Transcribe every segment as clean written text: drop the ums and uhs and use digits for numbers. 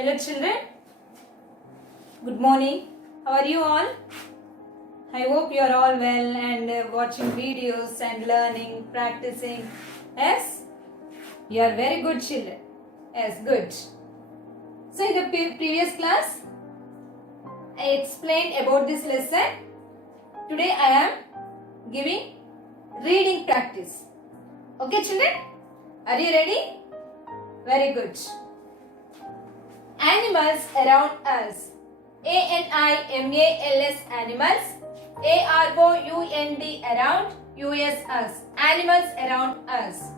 Hello children, good morning. How are you all? I hope you are all well and watching videos and learning, practicing. Yes? You are very good children. Yes, good. So in the previous class, I explained about this lesson. Today I am giving reading practice. Okay children? Are you ready? Very good. Animals around us. ANIMALS animals. AROUND around. US us. Animals around us.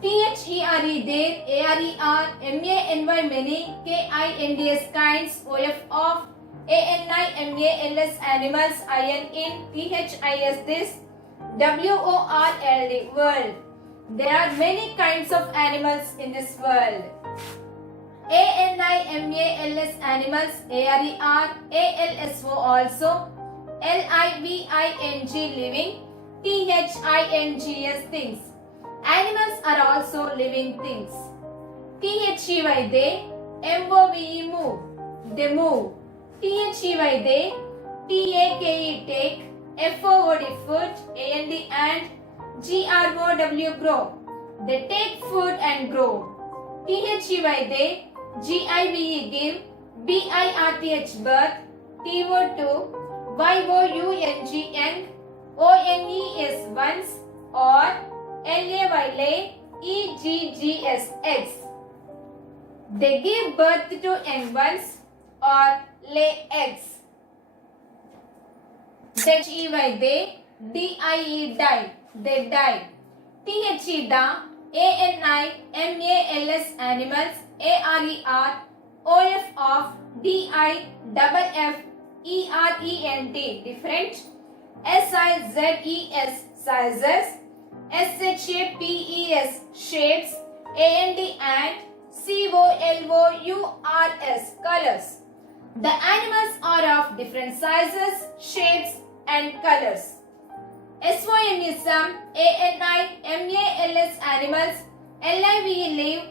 THERE there. ARER. MANY many. KINDS kinds. OF ANIMALS animals. IN THIS this. WORLD world. There are many kinds of animals in this world. ANIMALS animals, ARER, ALSO also, LIVING living, THINGS things. Animals are also living things. THEY they, MOVE move, they move. THEY they, TAKE take, FOOD food, and GROW grow. They take food and grow. THEY they, GIVE give, BIRTH birth, TO2, YOUNG young, ONES once, or LAY lay, EGGS eggs. They give birth to young ones or lay eggs. THEY they, DIE die, they die. THE the, ANIMALS animals, ARER, OF of, DIFFERENT different, SIZES sizes, SHAPES shapes, and COLOURS colors. The animals are of different sizes, shapes and colors. SOM some, ANIMALS animals, LIVE live,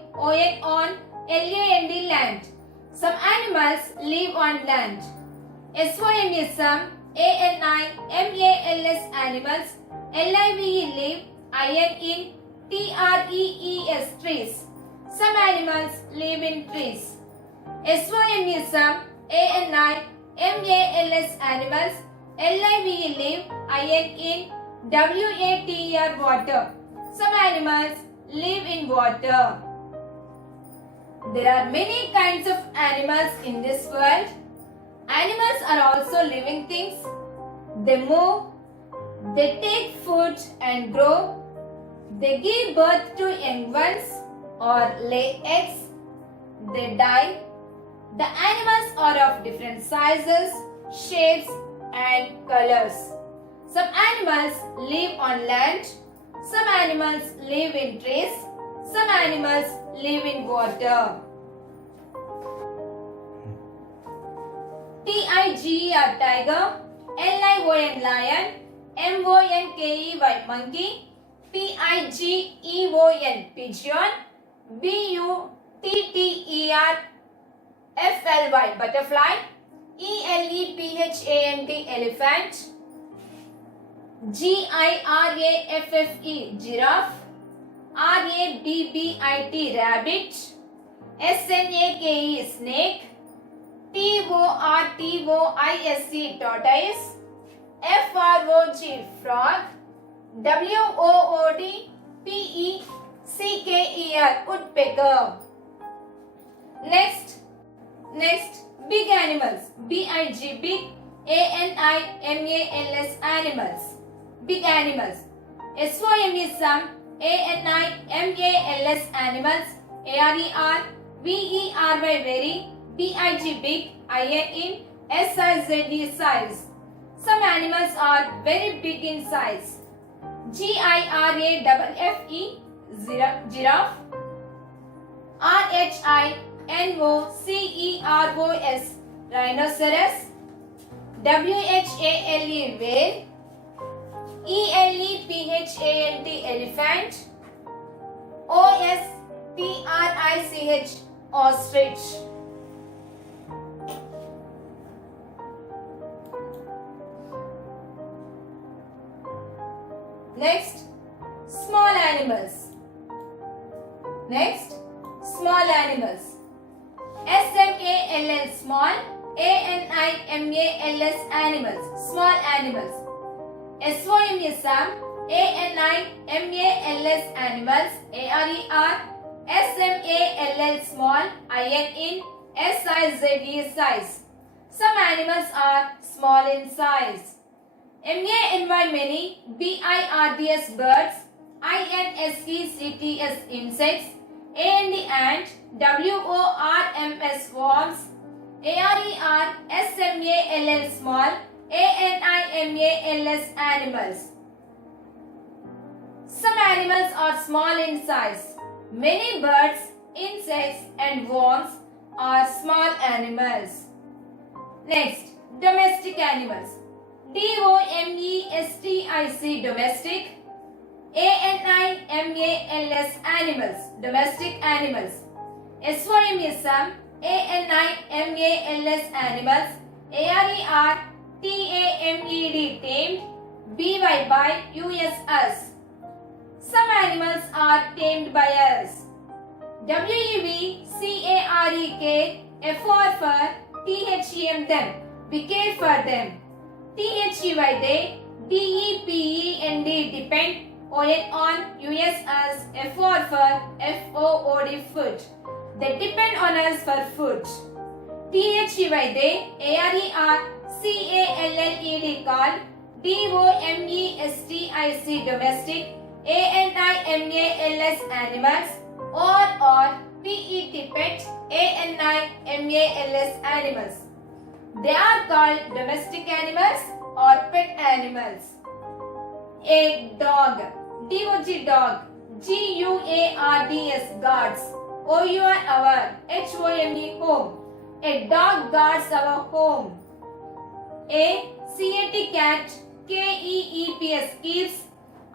on, LAND land. Some animals live on land. SOM some, ANIMALS animals, LIVE live, in TREES trees. Some animals live in trees. SOM some, ANIMALS animals, LIVE live, in WATR water. Some animals live in water. There are many kinds of animals in this world. Animals are also living things. They move, they take food and grow. They give birth to young ones or lay eggs. They die. The animals are of different sizes, shapes and colors. Some animals live on land. Some animals live in trees. Some animals live in water. TIGER tiger, LION lion, MONKEY monkey, PIGEON pigeon, BUTTER FLY butterfly, ELEPHANT elephant, GIRAFFE giraffe, RABBIT rabbit, SNAKE snake, TORTOISE tortoise, FROG frog, WOODPECKER woodpecker. Next, big animals, BIG big, ANIMALS animals. Big animals. SOM is some, ANIMALS animals, ARER, VERY very, BIG big, in SIZE size. Some animals are very big in size. GIRAFFE giraffe, RHINOCEROS rhinoceros, WHALE whale, ELEPHANT elephant, OSTRICH ostrich. Next, small animals. Next, small animals. S-M-A-L-L small, A-N-I-M-A-L-S animals, small animals. S-O-M-S-M, A-N-I-M-A-L-S animals, A-R-E-R-S-M-A-L-L small, I-N-in, S-I-Z-E size. Some animals are small in size. M-A-N-Y many, B-I-R-D-S birds, I-N-S-E-C-T-S insects, A-N-D ant, W-O-R-M-S worms, A-R-E-R-S-M-A-L-L small, A-N-I-M-A-L-S animals. Some animals are small in size. Many birds, insects and worms are small animals. Next, domestic animals. D-O-M-E-S-T-I-C domestic, A-N-I-M-A-L-S animals, domestic animals. S-O-M-S-M, A-N-I-M-A-L-S animals, A-R-E-R-T-A-M-E-D tamed, B-Y-U-S-S. Some animals are tamed by us. W-E-V-C-A-R-E-K, F-O-R for T-H-E-M them, we care for them. T-H-E-Y they, D-E-P-E-N-D depend, O-N on, U-S-S, F-O-R for F-O-O-D food. They depend on us for food. T-H-E-Y they, A-R-E-R-C-A-L-L-E-D called, D-O-M-E-S-T-I-C domestic, A-N-I-M-A-L-S animals, or P-E-T pet, A-N-I-M-A-L-S animals. They are called domestic animals or pet animals. A dog, D-O-G dog, G-U-A-R-D-S guards, O-U-R H-O-M-E home. A dog guards our home. A C-A-T cat, K-E-E-P-S keeps,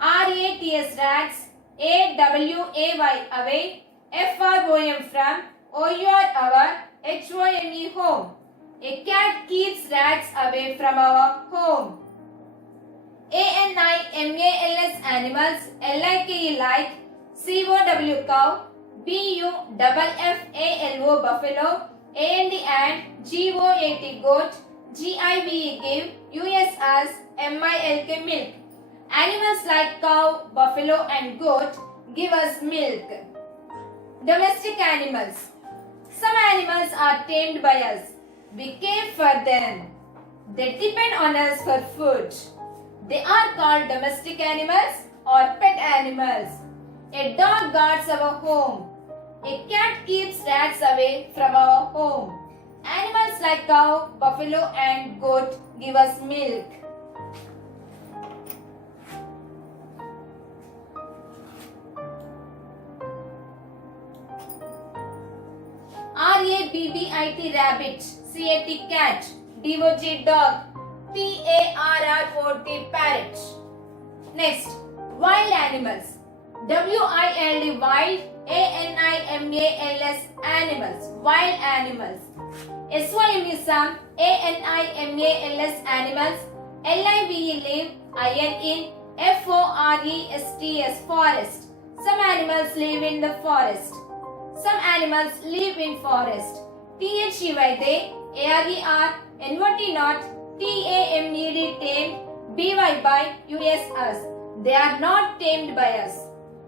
R-A-T-S rats, A-W-A-Y away, F-R-O-M from, O-U-R H-O-M-E home. A cat keeps rats away from our home. A-N-I-M-A-L-S animals, L-I-K-E like, C-O-W cow, B-U-F-F-A-L-O buffalo, A-N-D ant, G-O-A-T goat, G-I-V-E give, U-S-S, M-I-L-K milk. Animals like cow, buffalo and goat give us milk. Domestic animals. Some animals are tamed by us. We care for them. They depend on us for food. They are called domestic animals or pet animals. A dog guards our home. A cat keeps rats away from our home. Animals like cow, buffalo and goat give us milk. R-A-B-B-I-T rabbit, C-A-T cat, D-O-G dog, P-A-R-R-O-T parrot. Next, wild animals. W-I-L-D wild, A-N-I-M-A-L-S animals, wild animals. S-Y-M-E-S-M, A-N-I-M-A-L-S animals, L-I-V-E live, I-N-in, F-O-R-E-S-T-S forest. Some animals live in the forest. Some animals live in forest. T-H-E-Y they, A-R-E-R, N-O-T not, T-A-M-E-D tamed, B-Y-U-S-S. They are not tamed by us.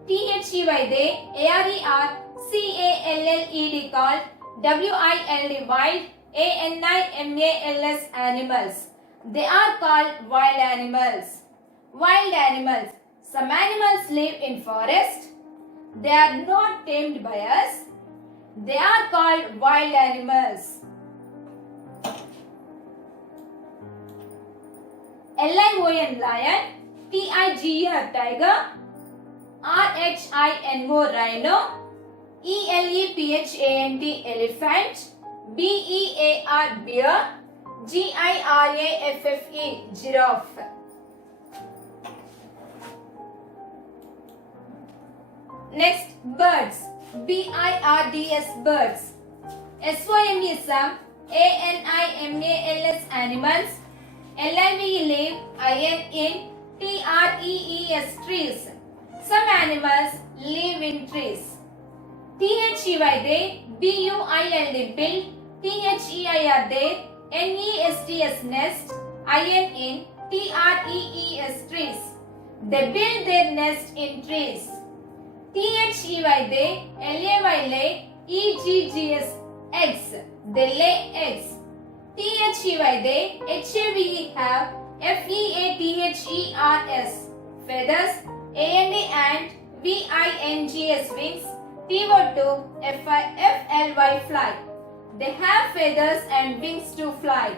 T-H-E-Y they, A-R-E-R, C-A-L-L-E-D called, W-I-L-D wild, A-N-I-M-A-L-S animals. They are called wild animals. Wild animals. Some animals live in forest. They are not tamed by us. They are called wild animals. L-I-O-N lion, T-I-G-E-R tiger, R-H-I-N-O rhino, E-L-E-P-H-A-N-T elephant, B-E-A-R bear, G-I-R-A-F-F-E giraffe. Next, birds. B-I-R-D-S birds. SOME some, ANIMALS animals, LIVE live, IN in, TREES trees. Some animals live in trees. THEY they, BUILD build, THEIR they, NESTS nest, IN in, TREES trees. They build their nest in trees. THEY they, LAY lay, EGGS eggs. They lay eggs. THEY they, HAVE have, FEATHERS feathers, and VINGS wings, TO2 FLY fly. They have feathers and wings to fly.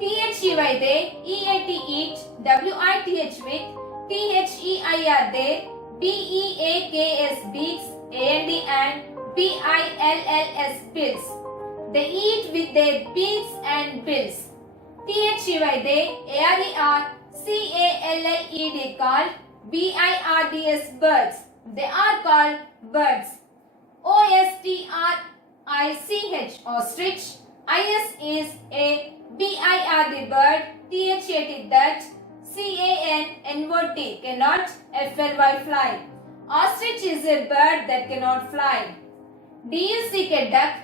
THEY they, EAT eat, WITH with, THEIR they, BEAKS beaks, and BILLS bills. They eat with their beaks and bills. THEY they, ARER CALLED called, BIRDS birds. They are called birds. OSTRICH ostrich. IS is a BIR bird. THAT that. CANNOT cannot. FLY fly. Ostrich is a bird that cannot fly. DUCK duck.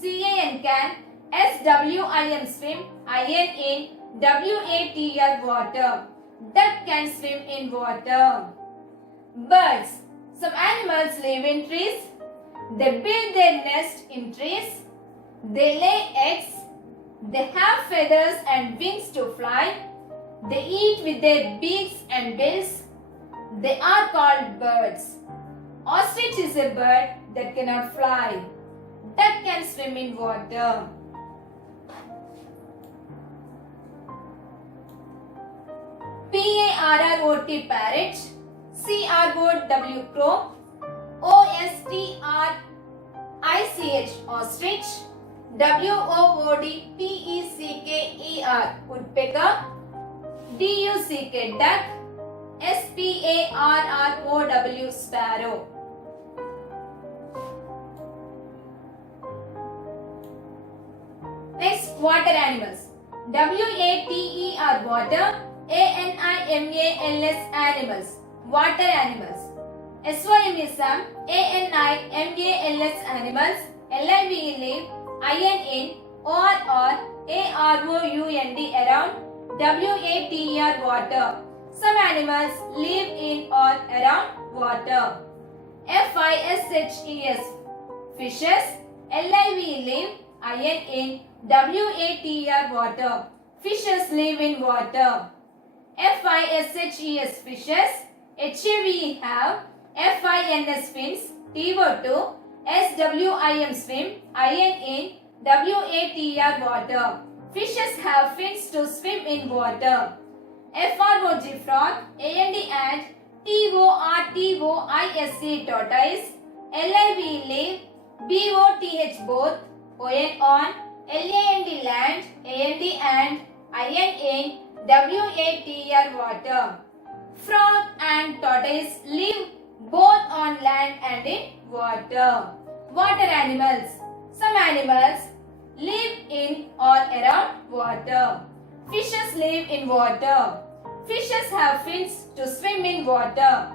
CAN SWIM swim. IN in. WATR water. Duck can swim in water. Birds. Some animals live in trees. They build their nest in trees. They lay eggs. They have feathers and wings to fly. They eat with their beaks and bills. They are called birds. Ostrich is a bird that cannot fly. Duck can swim in water. PARROT parrot, CROW crow, OSTRICH ostrich, WOODPECKER woodpecker, DUCK duck, SPARROW sparrow. Next, water animals. WATER water, ANIMALS animals. Water animals. SYM some, ANIMALS animals. LIVE live, IN in, or AROUND around, WATER water. Some animals live in or around water. FISHES fishes. LIVE live, IN in, WATER water. Fishes live in water. FISHES fishes. HAVE have. FINS fins. TO2 SWIM swim. IN in, WATR water. Fishes have fins to swim in water. FROG frog. And TORTOISE tortoise. LIVE live. BOTH both. on. LAND land. and IN in, WATR water. Frog and tortoise live both on land and in water. Water animals. Some animals live in or around water. Fishes live in water. Fishes have fins to swim in water.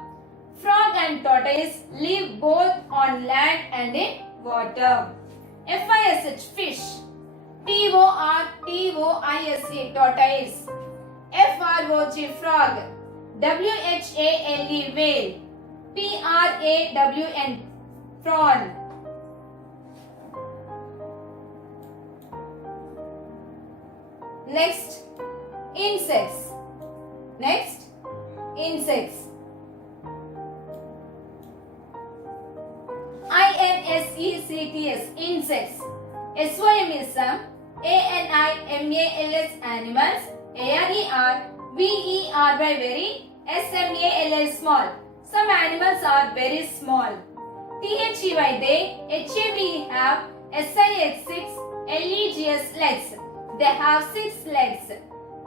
Frog and tortoise live both on land and in water. FISH fish. TORTOISE tortoise. FROG frog. WHALE whale. PRAWN prawn. Next, insects. Insects. INSECTS insects. SYM is some, ANIMALS animals, ARER VERY very, SMALL small. Some animals are very small. THEY they, HAVE have, SIX LEGS legs. They have 6 legs.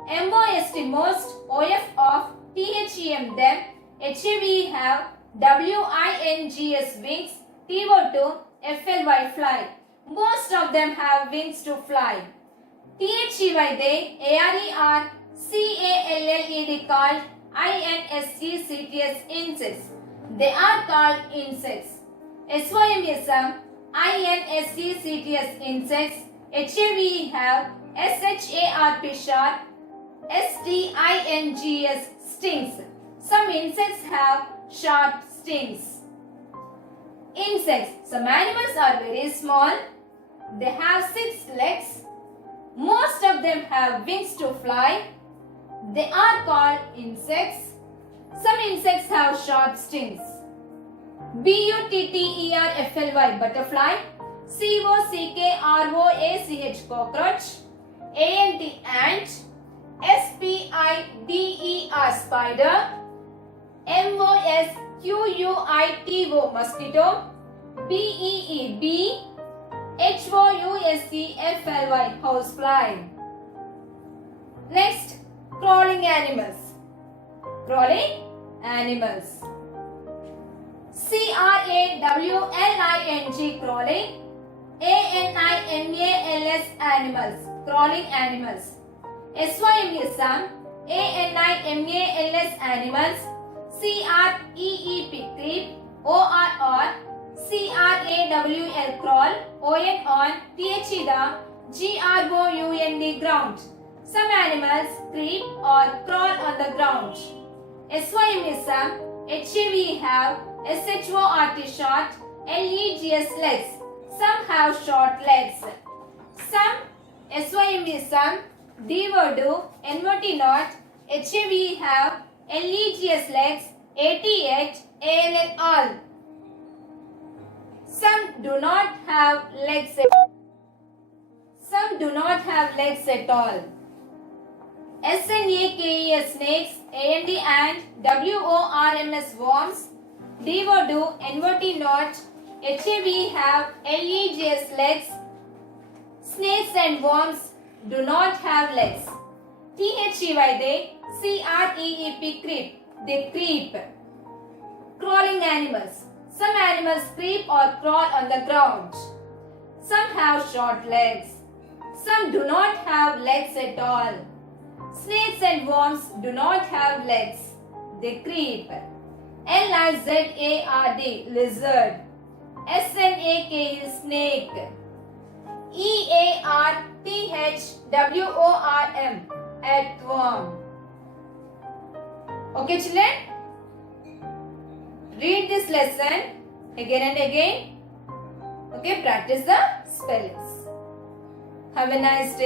MOST most, OF of, THEM them, HAVE have, WINGS wings, TO2 FLY fly. Most of them have wings to fly. They, A-R-E-R-C-A-L-L-E-D called I-N-S-E-C-T-S insects. They are called insects. S-Y-M-S-M, I-N-S-E-C-T-S insects. H-A-V-E have S-H-A-R-P sharp, S-T-I-N-G-S stings. Some insects have sharp stings. Insects. Some animals are very small. They have 6 legs. Most of them have wings to fly. They are called insects. Some insects have sharp stings. B-U-T-T-E-R-F-L-Y butterfly, C-O-C-K-R-O-A-C-H cockroach, A-N-T ant, S-P-I-D-E-R spider, M-O-S-Q-U-I-T-O mosquito, B-E-E bee, H-O-U-S-E-F-L-Y housefly. Next, crawling animals. Crawling animals. C-R-A-W-L-I-N-G crawling, A-N-I-M-A-L-S animals, crawling animals. S-Y-M-E-S-M, A-N-I-M-A-L-S animals, C-R-E-E-P creep, O-R-R, C-R-A-W-L crawl, O-N-on, T-H-E-D, G-R-O-U-N-D ground. Some animals creep or crawl on the ground. S-Y-M-S-M, H-A-V have S-H-O-R-T short, L-E-G-S legs. Some have short legs. Some S-Y-M-S-M, D-word, N-word not, H-A-V have L-E-G-S legs, A-T-H, A-L-L all. Some do not have legs at all. S-N-A-K-E-S snakes, A-N-D ant, W-O-R-M-S worms, D-word, N-word not, H-A-V have L-E-G-S legs. Snakes and worms do not have legs. T-H-E-Y they, C-R-E-E-P creep, they creep. Crawling animals. Some animals creep or crawl on the ground. Some have short legs. Some do not have legs at all. Snakes and worms do not have legs. They creep. L-I-Z-A-R-D, lizard. S-N-A-K-E, snake. E-A-R-T-H-W-O-R-M, earthworm. Okay, children? Read this lesson again and again. Okay, practice the spellings. Have a nice day.